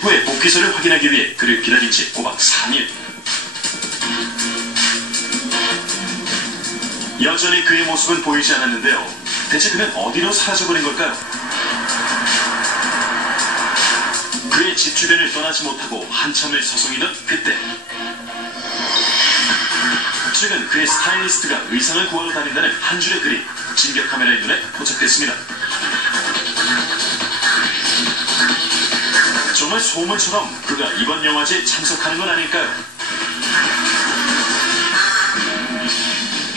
후에 복귀서를 확인하기 위해 그를 기다린 지 꼬박 3일. 여전히 그의 모습은 보이지 않았는데요. 대체 그는 어디로 사라져버린 걸까요? 그의 집 주변을 떠나지 못하고 한참을 서성이던 그때, 최근 그의 스타일리스트가 의상을 구하러 다닌다는 한 줄의 글이 진격 카메라의 눈에 포착됐습니다. 정말 소문처럼 그가 이번 영화제에 참석하는 건 아닐까요?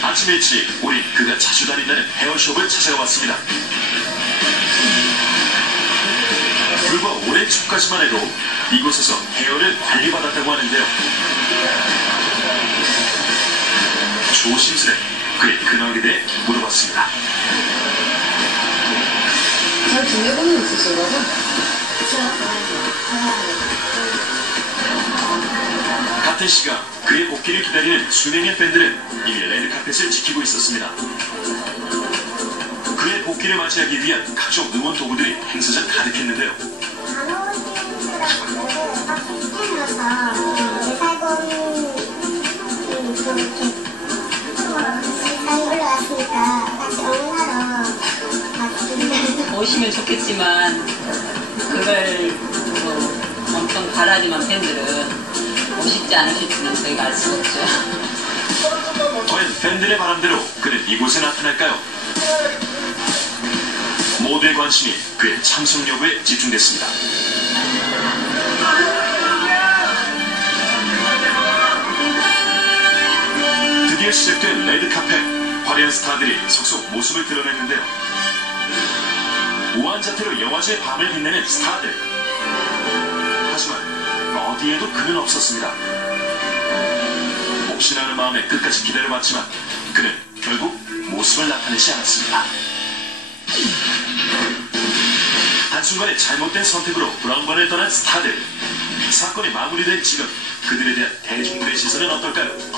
아침 일찍 우린 그가 자주 다닌다는 헤어숍을 찾아가 봤습니다. 불과 올해 초까지만 해도 이곳에서 헤어를 관리받았다고 하는데요. 조심스레 그의 근황에 대해 물어봤습니다. 잘 지내고는 있으시다고? 같은 시각 그의 복귀를 기다리는 수명의 팬들은 이미 레드카펫을 지키고 있었습니다. 그의 복귀를 맞이하기 위한 각종 응원 도구들이 행사장 가득했는데요. 오시면 좋겠지만 그걸 엄청 바라지만 팬들은 오시지 않으실지는 저희가 알 수 없죠. 과연 팬들의 바람대로 그는 이곳에 나타날까요? 모두의 관심이 그의 참석 여부에 집중됐습니다. 드디어 시작된 레드카펫. 화려한 스타들이 속속 모습을 드러냈는데요. 우아한 자태로 영화제의 밤을 빛내는 스타들. 하지만 어디에도 그는 없었습니다. 혹시나 하는 마음에 끝까지 기다려봤지만 그는 결국 모습을 나타내지 않았습니다. 한순간의 잘못된 선택으로 브라운관을 떠난 스타들. 사건이 마무리된 지금 그들에 대한 대중들의 시선은 어떨까요?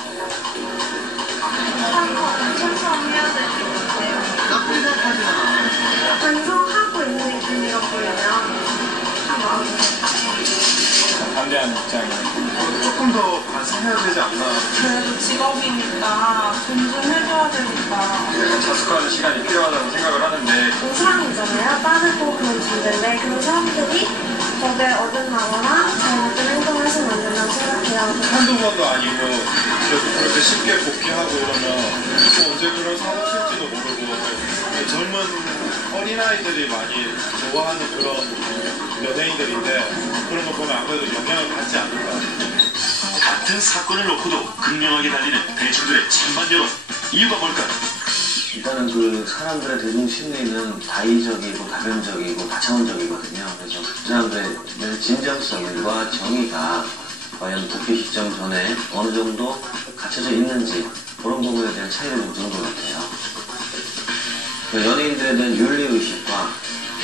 청소해야 될 것 같아요. 나쁘게 생각하지 마. 반성하고 있는 분이라 보이면 반대하는 입장이에요. 조금 더 반성해야 되지 않나. 그래도 직업이니까 존중해줘야 되니까. 약간 자숙하는 시간이 필요하다고 생각을 하는데. 우상이잖아요. 빠르고 그런 존재인데 그런 사람들이 법에 어긋나거나 잘못된 행동을 해서는 안 된다고 생각해요. 한두 번도 아니고 그렇게 쉽게 복귀하고 이러면 또 언제 그런 사고 칠지도 모르고 젊은 어린아이들이 많이 좋아하는 그런 연예인들인데 그런 거 보면 아무래도 영향을 받지 않을까. 같은 사건을 놓고도 극명하게 달리는 대중들의 찬반 여론. 이유가 뭘까요? 일단은 그 사람들의 대중 심리는 다의적이고 다변적이고 다차원적이거든요. 그래서 그 사람들의 진정성과 정의가 과연 복귀 시점 전에 어느 정도 갖춰져 있는지 그런 부분에 대한 차이를 좀 두는 것 같아요. 연예인들에 대한 윤리의식과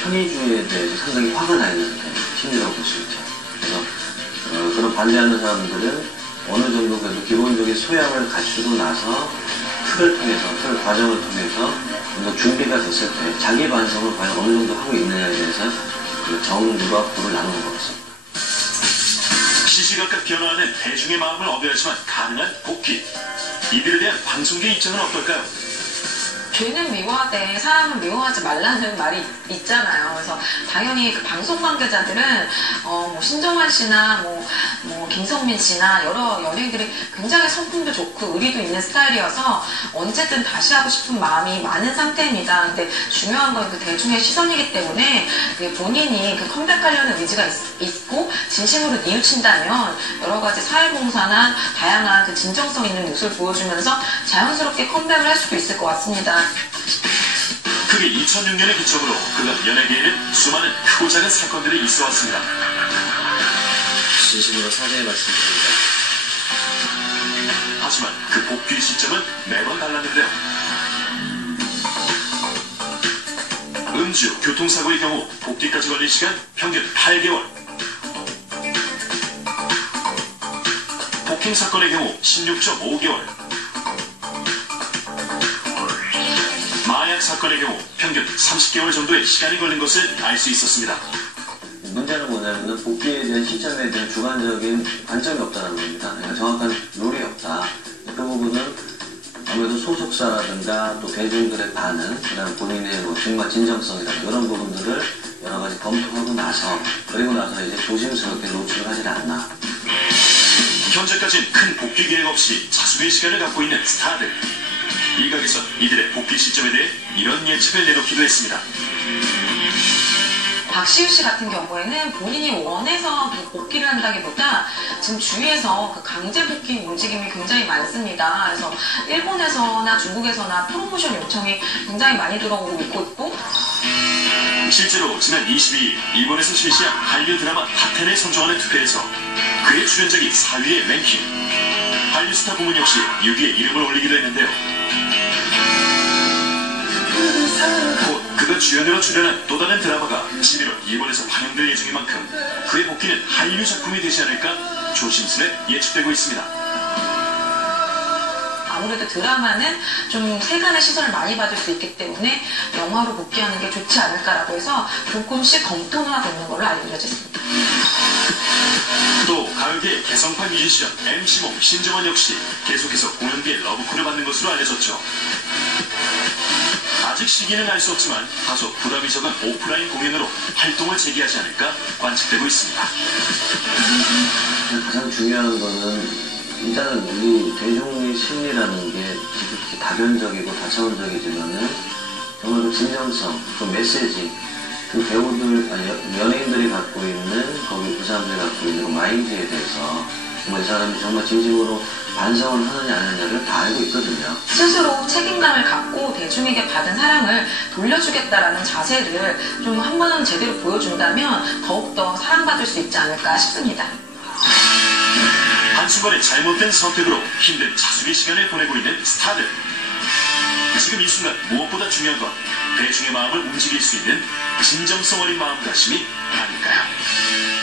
편의주의에 대해서 상당히 화가 나 있는 심리라고 볼 수 있죠. 그래서 그런 반대하는 사람들은 어느 정도 그래도 기본적인 소양을 갖추고 나서 틀을 과정을 통해서 좀 준비가 됐을 때 자기 반성을 과연 어느 정도 하고 있느냐에 대해서 그 정과 부를 나누는 것 같습니다. 시시각각 변화하는 대중의 마음을 얻어야지만 가능한 복귀. 이들에 대한 방송계 입장은 어떨까요? 죄는 미워하되 사람은 미워하지 말라는 말이 있잖아요. 그래서 당연히 그 방송 관계자들은 뭐 신정환 씨나 뭐 김성민 씨나 여러 연예인들이 굉장히 성품도 좋고 의리도 있는 스타일이어서 언제든 다시 하고 싶은 마음이 많은 상태입니다. 근데 중요한 건 그 대중의 시선이기 때문에 본인이 그 컴백하려는 의지가 있고 진심으로 뉘우친다면 여러 가지 사회봉사나 다양한 그 진정성 있는 모습을 보여주면서 자연스럽게 컴백을 할 수도 있을 것 같습니다. 그게 2006년의 기점으로 그간 연예계에는 수많은 크고 작은 사건들이 있어 왔습니다. 진심으로 사죄의 말씀드립니다. 하지만 그 복귀 시점은 매번 달랐는데요. 음주, 교통사고의 경우 복귀까지 걸린 시간 평균 8개월. 폭행 사건의 경우 16.5개월. 마약 사건의 경우 평균 30개월 정도의 시간이 걸린 것을 알 수 있었습니다. 문제는 뭐냐 뭐냐면은 복귀에 대한 시점에 대한 주관적인 관점이 없다는 겁니다. 그러니까 정확한 룰이 없다. 그 부분은 아무래도 소속사라든가 또 대중들의 반응, 그다음 본인의 뭐 정말 진정성이라든가 이런 부분들을 여러 가지 검토하고 나서 그리고 나서 이제 조심스럽게 노출을 하지 않나. 현재까지는 큰 복귀 계획 없이 자숙의 시간을 갖고 있는 스타들. 일각에서 이들의 복귀 시점에 대해 이런 예측을 내놓기도 했습니다. 박시우 씨 같은 경우에는 본인이 원해서 그 복귀를 한다기보다 지금 주위에서 그 강제 복귀 움직임이 굉장히 많습니다. 그래서 일본에서나 중국에서나 프로모션 요청이 굉장히 많이 들어오고 있고 실제로 지난 22일 일본에서 실시한 한류 드라마 탑10을 선정하는 투표에서 그의 출연작이 4위에 랭킹. 한류 스타 부문 역시 6위에 이름을 올리기도 했는데요. 곧 그가 주연으로 출연한 또 다른 드라마가 11월 일본에서 방영될 예정인 만큼 그의 복귀는 한류 작품이 되지 않을까 조심스레 예측되고 있습니다. 아무래도 드라마는 좀 세간의 시선을 많이 받을 수 있기 때문에 영화로 복귀하는 게 좋지 않을까라고 해서 조금씩 검토는 하고 있는 걸로 알려져 있습니다. 또 가을계의 개성파 뮤지션 MC몽 신정원 역시 계속해서 공연계의 러브콜을 받는 것으로 알려졌죠. 아직 시기는 알 수 없지만 다소 부담이 적은 오프라인 공연으로 활동을 재개하지 않을까 관측되고 있습니다. 가장 중요한 거는 일단은 우리 대중의 심리라는 게 지극히 다변적이고 다차원적이지만은 정말 그 진정성, 그 메시지, 그 배우들, 아니 연예인들이 갖고 있는 거기 그 사람들이 갖고 있는 그 마인드에 대해서 정말 이 사람이 정말 진심으로 반성을 하느냐 안 하느냐를 다 알고 있거든요. 스스로 책임감을 갖고 대중에게 받은 사랑을 돌려주겠다라는 자세를 좀 한 번은 제대로 보여준다면 더욱더 사랑받을 수 있지 않을까 싶습니다. 한순간의 잘못된 선택으로 힘든 자숙의 시간을 보내고 있는 스타들. 지금 이 순간 무엇보다 중요한 건 대중의 마음을 움직일 수 있는 진정성 어린 마음가짐이 아닐까요?